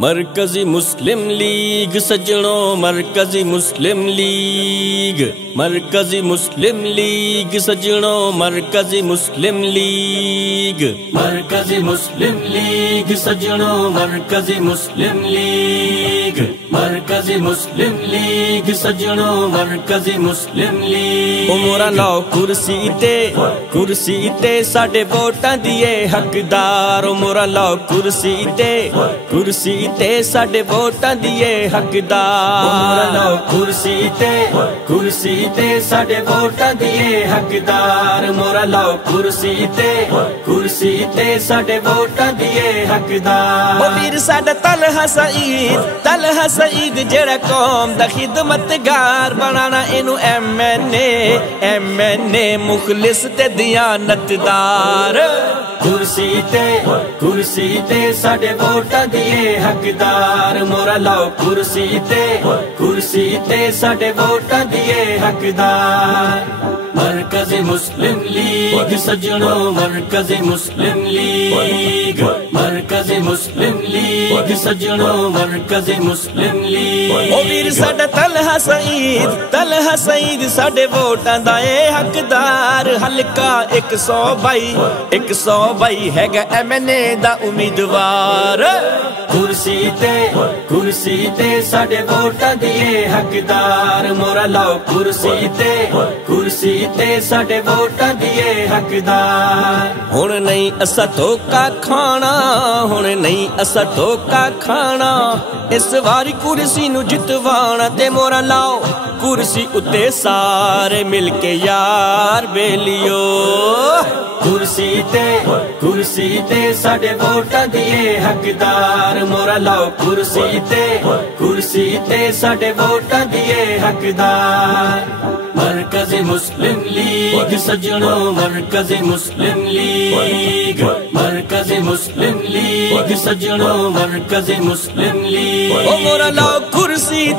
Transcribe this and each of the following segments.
मरकजी मुस्लिम लीग सजनों, मरकजी मुस्लिम लीग, मरकजी मुस्लिम लीग सजनों, मरकजी मुस्लिम लीग, मरकजी मुस्लिम लीग सजनों, मरकजी मुस्लिम लीग, मरकजी मुस्लिम लीग सजनों, मरकजी मुस्लिम लीग। मोरा लाओ कुर्सी ते साडे वोटां दिए हकदार। मोरा लाओ कुर्सी ते साडे वोटां दिए हकदार। मोरा लाओ कुर्सी ते साडे वोटां दिए हकदार। मोरा लाओ कुर्सी ते साडे वोटां दिए हकदार। ओ वीर साडा तलहा सईद जेड़ा कौम दा खिदमतगार बनाना इनू MNA मुखलिस ते दियानतदार। कुर्सी ते साडे वोटां दिए हकदार। मोरा लाओ कुर्सी ते साडे वोटां दिए हकदार। मरकजी मुस्लिम लीग सजनों, मरकजी मुस्लिम लीग, मरकजी मुस्लिम लीग सजनों, मरकजी मुस्लिम लीग। ओ वीर साडा तलहा सईद साडे वोटां दा हकदार। हल्का 100 हैगा MNA दा उम्मीदवार। कुर्सी ते साडे वोटां दिए हकदार। मोरा लाओ कुर्सी ते साडे वोटां दिए हकदार। हुण नहीं असा धोखा खाना, हुण नहीं असा धोखा खाना। इस वारी कुर्सी नू जितवाना ते मोरा लाओ कुर्सी उत्ते सारे मिलके यार बेलियो। कुर्सी ते साडे वोटां दिए हकदार। मोरा लाओ कुर्सी ते साडे वोटां दिए हकदार। मरकजी मुस्लिम लीग सजनों, मरकजी मुस्लिम लीग, मरकजी मुस्लिम लीग सजनों, मरकजी मुस्लिम लीग। ओ मोरा लाओ कुर्सी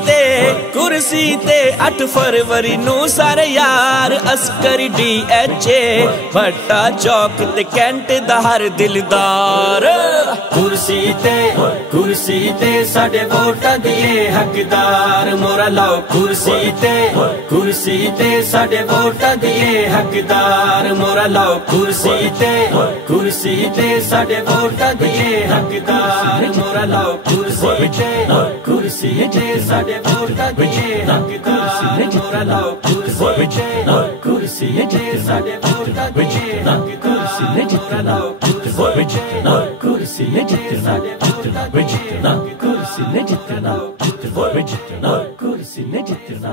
ते 8 फरवरी नू सारे यार अस्करी DHA भट्टा चौक ते कैंट दा हर दिलदार। कुर्सी ते साडे वोटां दिए हकदार। मोरा लाओ कुर्सी ते साडे वोटां दिए हकदार। मोरा लाओ कुर्सी ते साडे वोटां दिए हकदार। मोरा लाओ कुर्सी ते साडे वोटां दिए हकदार। मोरा लाओ कुर्सी ते साडे वोटां दिए हकदार। मोरा लाओ कुर्सी ते साडे वोटां दिए हकदार। कुर्सी ने जितना